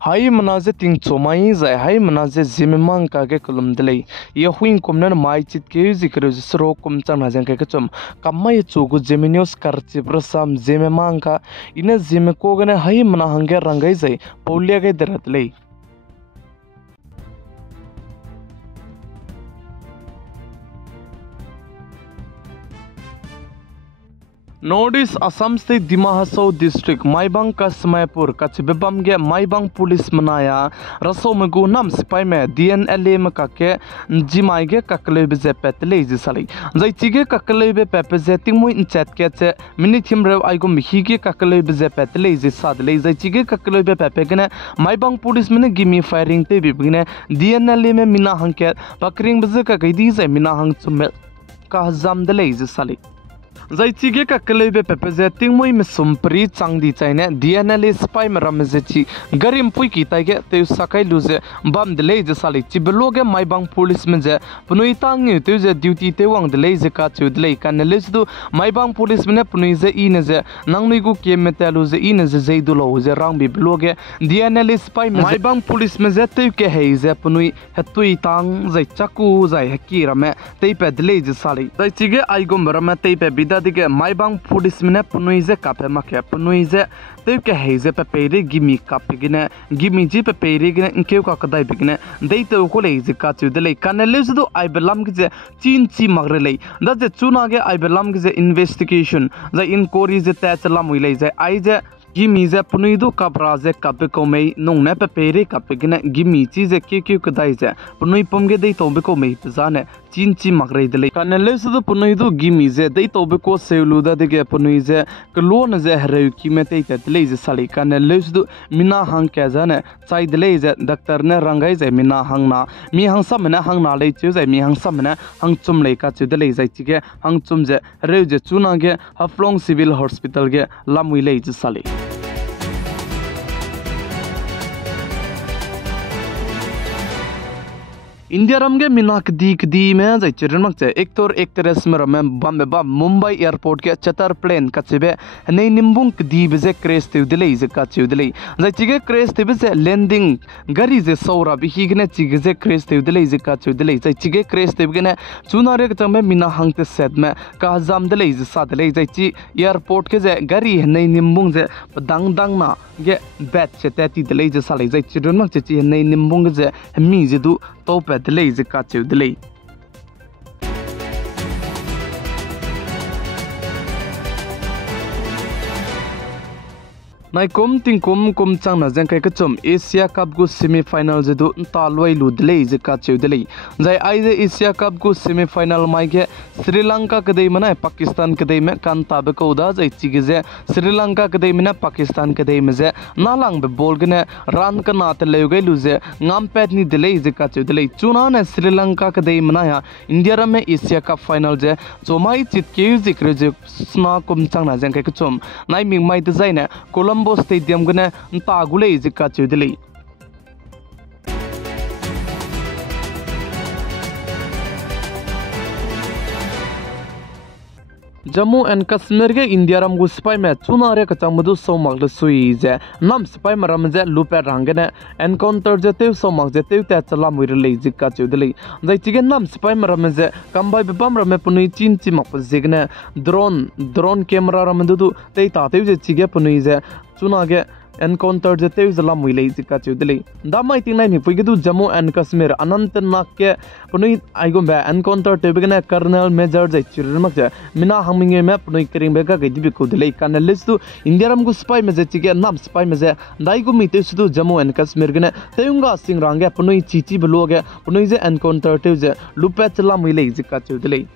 Hai manaze ting chomai zai hai manaze Zeme mang ka ke kulum delay ye huing komna mai chit ke zikru sro kum chang na jang ke chom kamai chugu Zeme news karchi prasam Zeme mang ka ine Zeme ko gane hai mana hange rangai zai paulia ke deratlei Notice Assam State Dima Hasau District Maibang Kasmayapur Kachibebam ge Maibang Police Manaya Raso Magu Nam Sipai me DNLA Makake Jimai ge Kakale Bize Petle Zisali Zai Chige Kakale Be Pepe Tingmo in chat ke Minute him rev I go Mihige Kakale Bize Petle Zisadle Zai Chige Kakale Be Pepe gene Maibang Police Mine gimme firing te bibine DNLA me Mina Hanket Bakring Bize Kakidi Zai Mina Hang Sumel Kahzam Dele Zisali Zai chige ka kelebe pepe ze tingmoi me sumpri changdi chaine DNL spy me ramze chi garim pui ki taige te sakai luze bam de lei je sali chi beloge maibang police me je punui tangi te je duty te wang de lei je ka chu de lei kan le du maibang police me ne punui je ine je nangnui gu ke me te luze ine je zeidu lo je rang bi beloge DNL spy me maibang police me je te ke hei je punui hetui tang zai chaku zai hakira me te pe de lei je sali zai chige ai gom rama te pe Dige Maibang Police Mine Punuize Kape Make Punuize Teke Haze Pepere Gimme Kapigine Gimme Jeep Perigine in Kyoka Kadai Bigine Data Ukole Katu de Lake Canalizo I belong to Chin Chi Magrele that's the Tunage I belong to the investigation the inquiries the Tatsalam Wilaze Ize Gimme the Punido Cabraze Capicome no nepe pere capigine gimme cheese kiki kudaize Punui Pomge de Tobico me Pizane Chinchi Magre de Lake Canales the Punido gimme de Tobico Seluda de Gepunuize Colon ze Heruki metated lazy Sali Canales do Mina Hang Kazane Side lazy Dr. Nerangaize Mina Hangna Mi Hang Samana Hangna Latus Mi Hang Samana Hang Chum Lake to the lazy tige Hang Chumze Reuze Tunage Haflong Civil Hospital ge Lamwi lazy Sali India ramge minak di में जै चिरमक से actor actress में रमे बम बम Mumbai airport के चतर plane Kachbe नै निम्बुंग दी बजे cress ते दिले जे कचु दिले जै चिगे क्रेस ते बजे लैंडिंग गरी जे सौरा बिहिगने चिगे जे क्रेस ते दिले जे कचु दिले जै चिगे क्रेस ते बगने चुनारे के तमे मिना हंगते सेट में काजाम दिले जे सा दिले जै चि एयरपोर्ट के जे गरी नै निम्बुंग जे दंग दंग ना गे बैट से तेती दिले जे साले जै चिरमक से चि नै निम्बुंग जे मी जे दु तो पे delay ze ka chu delay Nai kum ting kum chang na jang kai ka chom Asia Cup go semi final je do talwai lu delay je ka chu delay jai ai je Asia Cup go semi final mai ge Sri Lanka ka dei mana Pakistan ka dei me kan ta be ko da jai chi ge je Sri Lanka ka dei mana Pakistan ka dei me je na lang be bol ge ne ran ka na te le ge lu je ngam pet ni delay je ka chu delay chuna ne Sri Lanka ka dei mana ya India ra me Asia Cup final je chomai chit ke ji kre je sna kum chang na jang kai ka chom nai ming mai de jai ne Colombo Stadium gane Tagule is a catchudili. Jammu and Kashmir ge India ram spy me chunare kachangmadu somag le suize nam spy maramje lupe rangene encounter jete somag jete ta chala muirle jikka chudli dai chigen nam spy maramje kambai bam rame puni chin chimak jigne drone camera ramdu tei ta te je chige puni je chunage encounter jete zala muile jikka chudli da mai tin nai pui gedu Jammu and Kashmir Anantnag ke puni aigo ba encounter tebgne colonel major jai chirmak je mina haminge me puni kering bega gedi ko dile kan listu India ram gu spy me je chige nam spy me je dai gu mi te sudu Jammu and Kashmir gane teunga sing range puni chichi bloge puni je encounter te je lupe chala muile jikka chudli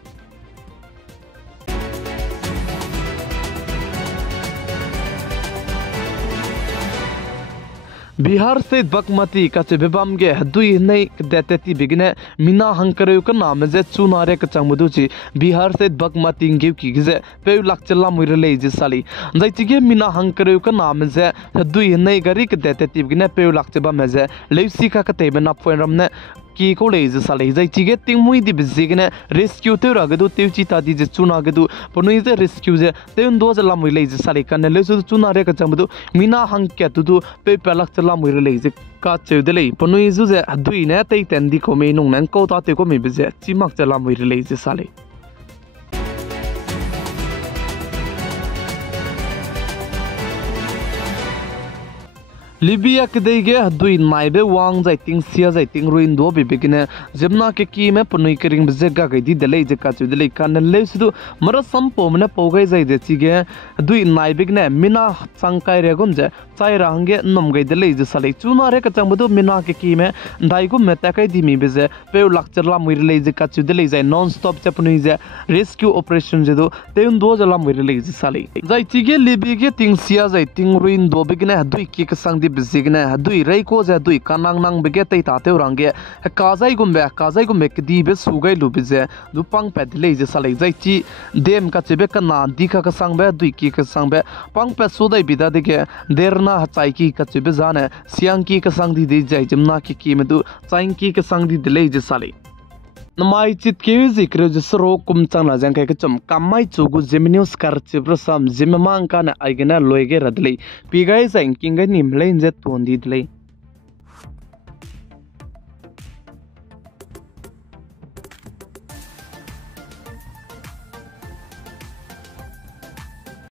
Bihar से बकमती कचे बेबम गे दुई नई देतेती बिगने मिना हंकरे का नाम जे चुनारे का चंगमुदुची बिहार से बकमती गे की गे पे लक्चला मुरले जे साली जैतिगे मिना हंकरे का नाम जे दुई नई गरी के देतेती बिगने पे लक्चबा में जे लेसी का कते बना फोरम ने ki ko le je sale zai chi ge ting mui di bizigna rescue te ra gadu te chi ta di je chuna gadu ponui je rescue je te ndo je lamui le je sale kan le su chuna re ka chamdu mina hang kya tu pe pelak chala mui le je ka che de le ponui zu je adui ne te ten di ko me nung nan ko ta te ko me be je chi mak chala mui le je sale Libya ke dege dui naibe wang zai ting sia zai ting ruin do bi begine jemna ke ki me punui kering bezega ga di delay je ka chu delay kan le su mara sampo mne pogai zai de chi ge dui naibe ne mina changkai re gum je chai range nom gai delay je sale chuna re ka chang bu mina ke ki me dai gum me ta kai di mi beze pe lakchar la mui le je ka chu delay zai non stop che punui je rescue operation je do te un do je la mui le je sale zai chi ge Libya ke ting sia zai ting ruin do begine dui ki ka sang di bizigna dui rei ko za dui kanang nang bege tai ta te range kazai gumbe kdi be sugai lu bize lupang pedle je salai zai chi dem ka chebe ka na dikha ka sangbe dui ki ka sangbe pang pe sudai bida de ke derna chai ki ka chebe zane siang ki ka sang di de jai jemna ki me du chaing ki ka sang di delay je salai namai chit ke zikre je sro kum chang la jang kai ka chom kamai chugu geminius kar chibra sam jimamang kana aigena loige radlei pigai sang kinga nim lein je ton di dlei